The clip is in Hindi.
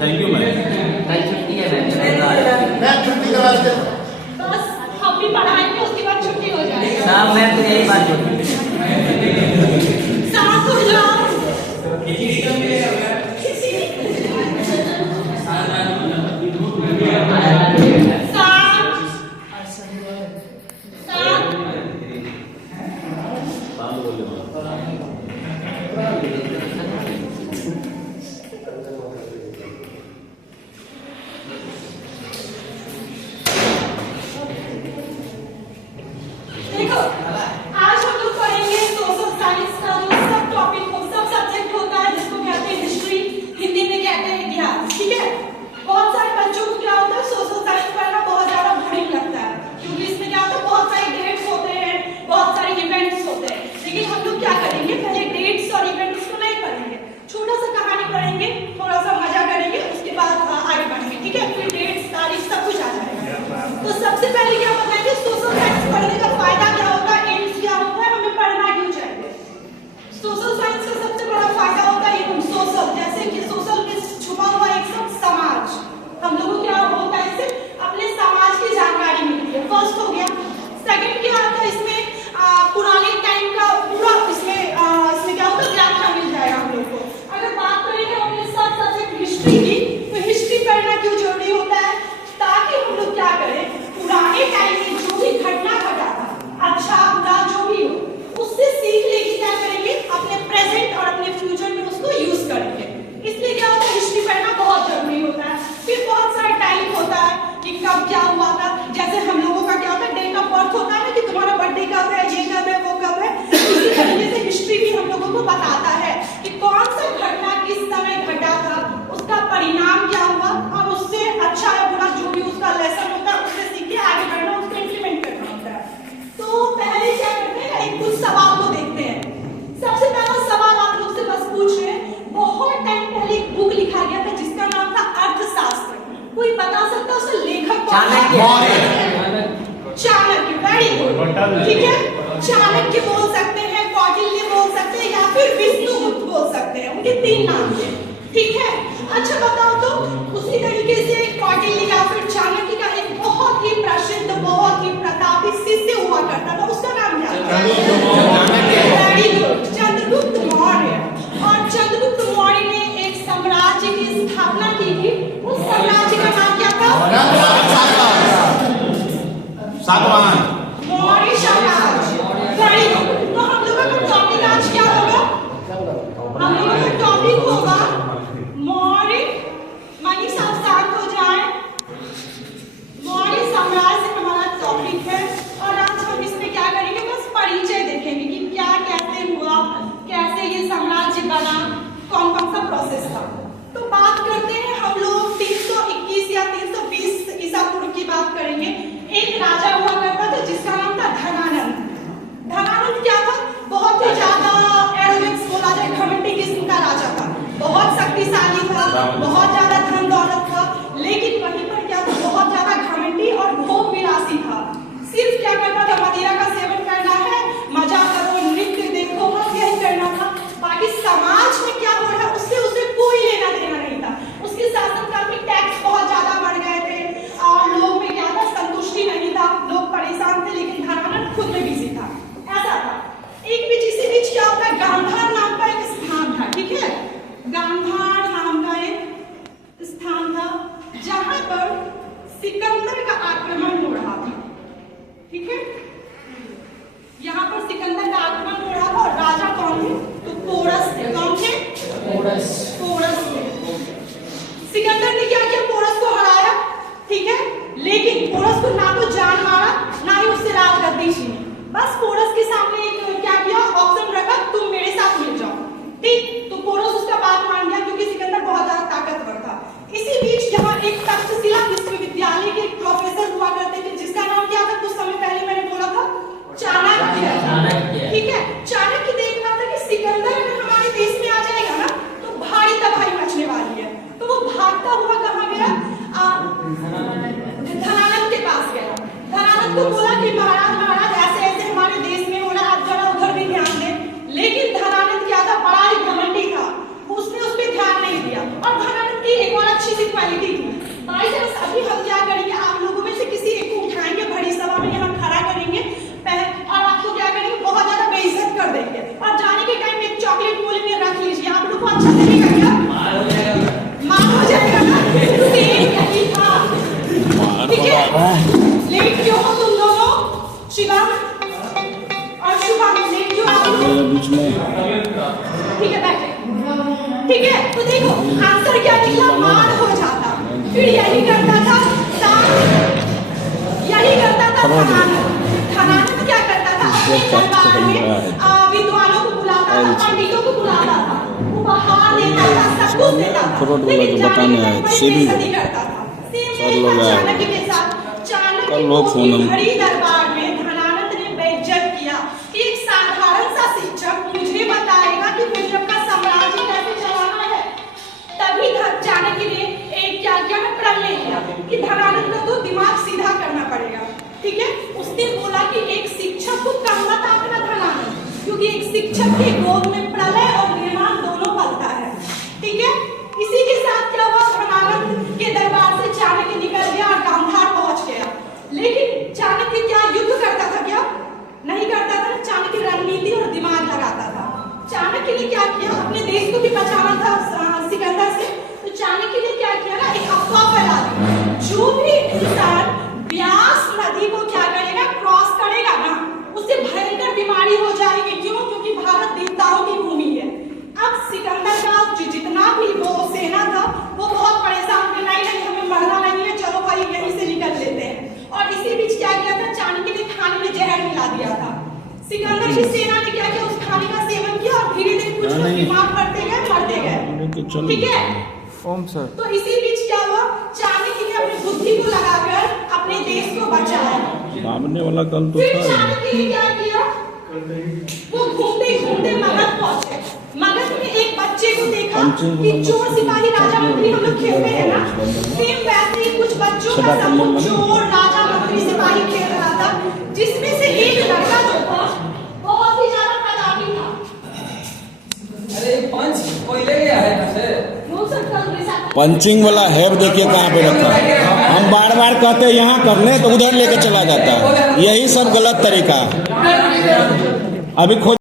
Thank you ma'am. कल छुट्टी है मैम छुट्टी करा दे। बस हम भी पढ़ाएंगे उसके बाद छुट्टी हो जाएगी। साहब मैं तो यही बात बोलूँ। साथ हो जाओ। देखो आज हम लोग पढ़ेंगे सोशल साइंस का जो सब टॉपिक हो सब सब्जेक्ट होता है जिसको कहते हैं हिस्ट्री, हिंदी में कहते हैं इतिहास। ठीक है, बहुत सारे बच्चों को क्या होता है सोशल साइंस पढ़ना बहुत ज्यादा बोरिंग लगता है क्योंकि इसमें क्या होता है बहुत सारे डेट्स होते हैं, बहुत सारे इवेंट्स होते हैं। लेकिन हम लोग क्या करेंगे पहले डेट्स और इवेंट्स को नहीं पढ़ेंगे, छोटा सा कहानी पढ़ेंगे, थोड़ा सा मजा करेंगे, उसके बाद आगे बढ़ेंगे। ठीक है, फिर डेट्स तारीख सब कुछ आ जाएगा। तो सबसे पहले क्या बताएंगे सोशल साइंस पढ़ने का फायदा क्या होता है, एम्स क्या होता है, हमें पढ़ना क्यों चाहिए। सोशल साइंस का सबसे बड़ा फायदा होता है ये सोशल, जैसे कि सोशल में छुपा हुआ एक सब समाज, हम लोगों को क्या होता है इससे अपने समाज की जानकारी मिलती है। फर्स्ट हो गया। सेकंड क्या आता है इसमें पुराने टाइम का पूरा इसमें क्या होता है व्याख्या मिल जाएगा हम लोग को। अगर बात करेंगे अपने सब सब्जेक्ट हिस्ट्री की तो हिस्ट्री पढ़ना क्यों जरूरी होता है, ताकि हम लोग क्या करें पुराने टाइम में जो भी घटना घटा था अच्छा बुरा जो भी हो उससे सीख लेके क्या करेंगे अपने प्रेजेंट और अपने फ्यूचर में उसको यूज करेंगे। इसलिए क्या होता है हिस्ट्री पढ़ना बहुत जरूरी होता है। फिर बहुत सारा टाइम होता है कि कब क्या हुआ था, जैसे हम लोगों का क्या होता है डेट ऑफ बर्थ होता है ना कि तुम्हारा बर्थडे कब है, ये कब है, वो कब है। इसी तरीके से हिस्ट्री भी हम लोगों को बताता है कि कौन सा घटना किस समय घटा था, उसका परिणाम क्या हुआ और उससे अच्छा या बुरा जो भी उसका लेसन होता है उससे सीख के आगे बढ़ना, उसको इम्प्लीमेंट करना होता है। तो पहले क्या करते हैं एक कुछ सवाल को देखते हैं। सबसे पहला सवाल आप लोग से बस पूछ रहे हैं, बहुत टाइम पहले एक बुक लिखा गया था जिसका नाम था अर्थशास्त्र। कोई बता सकता है उसका लेखक कौन है? चाणक्य। Very good. ठीक है, चाणक्य बोल सकते हैं, कौटिल्य बोल सकते हैं या फिर विष्णुगुप्त बोल सकते हैं, उनके 3 नाम थे। ठीक है, अच्छा बताओ तो उसी तरीके से कौटिल्य या फिर चाणक्य का एक बहुत ही प्रसिद्ध बहुत ही प्रतापी शिष्य हुआ करता था, उसका नाम क्या था? Very good, Chandragupta Maurya. और चंद्रगुप्त मौर्य ने एक साम्राज्य की स्थापना की थी, उस साम्राज्य का नाम क्या था? सातवाहन मौर्य साम्राज्य। Very good. तो हम लोगों का टॉपिक आज क्या होगा? हम लोगों का टॉपिक होगा मौर्य। मनीष आप शांत हो जाए। मौर्य साम्राज्य हमारा टॉपिक है और आज हम इसमें क्या करेंगे बस परिचय देखेंगे कि क्या कैसे हुआ, कैसे ये साम्राज्य बना, कौन कौन सा प्रोसेस था। तो बात करते हैं हम लोग 321 या 320 ईसा पूर्व की बात करेंगे। एक राजा हुआ करता था जिसका नाम था धनानंद। धनानंद क्या था, बहुत ही ज्यादा एरोगेंस बोला जाए घमंडी किस्म का राजा था, बहुत शक्तिशाली था, बहुत ज्यादा धन दौलत था, लेकिन वहीं पर क्या था बहुत ज्यादा घमंडी और भोग विलासी था। सिर्फ क्या करता था मदिरा का सेवन करना है, मजा करो, नृत्य देखो, बस यही करना था। बाकी समाज में क्या हो रहा है उससे उसे कोई लेना देना नहीं था। उसके शासनकाल में टैक्स बहुत ज्यादा बढ़ गए थे और लोग में क्या था संतुष्टि नहीं था, लोग परेशान थे, लेकिन धनानंद खुद में बिजी था। ऐसा था। एक बीच इसी बीच क्या होता है गांधार नाम का एक स्थान था। ठीक है, गांधार नाम का एक स्थान था जहां पर सिकंदर का आक्रमण हो रहा था। ठीक है, यहाँ पर सिकंदर का आक्रमण हो रहा था और राजा कौन थे? तो पोरस थे। कौन थे? पोरस थे। सिकंदर ने क्या किया? पोरस को हराया। ठीक है, लेकिन पोरस को ना तो जान मारा ना ही उससे राजगद्दी छीनी, बस पोरस के सामने एक क्या किया ऑप्शन रखा, तुम मेरे साथ मिल जाओ। ठीक, तो पोरस उसका बात मान गया क्योंकि सिकंदर बहुत ज्यादा ताकतवर था। इसी बीच यहाँ एक तक्षशिला विश्वविद्यालय के एक प्रोफेसर हुआ करते थे जिसका नाम क्या था, कुछ समय पहले मैंने बोला था चाणक्य। ठीक है, चाणक्य देख रहा था कि सिकंदर अगर हमारे देश में आ जाएगा ना तो भारी तबाही मचने वाली है। तो वो भागता हुआ कहाँ गया? धनानंद के पास गया। धनानंद को बोला कि महाराज ऐसे ऐसे हमारे देश में हो रहा है, आप जरा उधर भी ध्यान दें। लेकिन धनानंद क्या था, बड़ा ही घमंडी फिर यही करता था खनानत क्या करता था, अपने दरबार में विद्वानों को बुलाता था, पंडितों को बुलाता था, उपहार देता था, सब कुछ देता था, लेकिन बेइज्जती करता था। चाणक्य के साथ चाणक्य को हरी दरबार में धनानंद ने बेइज्जत किया। एक साधारण सा शिक्षक मुझे बताएगा कि मुझे अपना साम्राज्य कैसे चलाना है। तभी चाणक्य ने एक क्या किया, प्रण लिया कि धनानंद को तो दिमाग सीधा करना पड़ेगा। ठीक है, उसने बोला कि एक शिक्षक को कम मत आंकना धनानंद, क्योंकि एक शिक्षक के गोद में प्रलय और निर्माण दोनों पलता है। ठीक है, इसी के साथ क्या हुआ, धनानंद के दरबार से चाणक्य निकल गया और गांधार पहुंच गया। लेकिन चाणक्य क्या युद्ध करता था, क्या नहीं करता था। चाणक्य रणनीति और दिमाग लगाता था। चाणक्य ने क्या किया, अपने देश को भी बचाना था सिकंदर से, तो चाणक्य ने क्या किया ना, एक अफवाह फैला दी। जो भी इंसान व्यास नदी को क्या करेगा, क्रॉस करेगा ना, उससे भयंकर बीमारी हो जाएगी। क्यों? क्योंकि भारत देवताओं की भूमि है। अब सिकंदर का जितना भी वो सेना था वो बहुत परेशान थे, नहीं हमें मरना नहीं है, चलो भाई यहीं से निकल लेते हैं। और इसी बीच क्या किया था, चाणक्य ने खाने में जहर मिला दिया था। सिकंदर की सेना ने क्या किया, उस खाने का सेवन किया और धीरे धीरे कुछ लोग बीमार पड़ते गए, मरते गए। ठीक है, तो इसी बीच क्या हुआ, चाणक्य ने अपनी बुद्धि को लगाकर अपने देश को बचाया। सामने वाला कल तो फिर चाणक्य ने क्या किया, वो घूमते घूमते मगध पहुंचे। मगध में एक बच्चे को देखा कि चोर सिपाही राजा मंत्री हम लोग खेलते हैं ना, सेम वैसे ही कुछ बच्चों का समूह चोर राजा मंत्री सिपाही खेल रहा था, जिसमें से एक लड़का जो था बहुत ही ज्यादा प्रतापी था। अरे पंच कोई ले गया है ना से पंचिंग वाला हैब देखिए कहाँ पे रखा है। हम बार बार कहते हैं यहाँ करने, तो उधर लेके चला जाता है। यही सब गलत तरीका। अभी खोज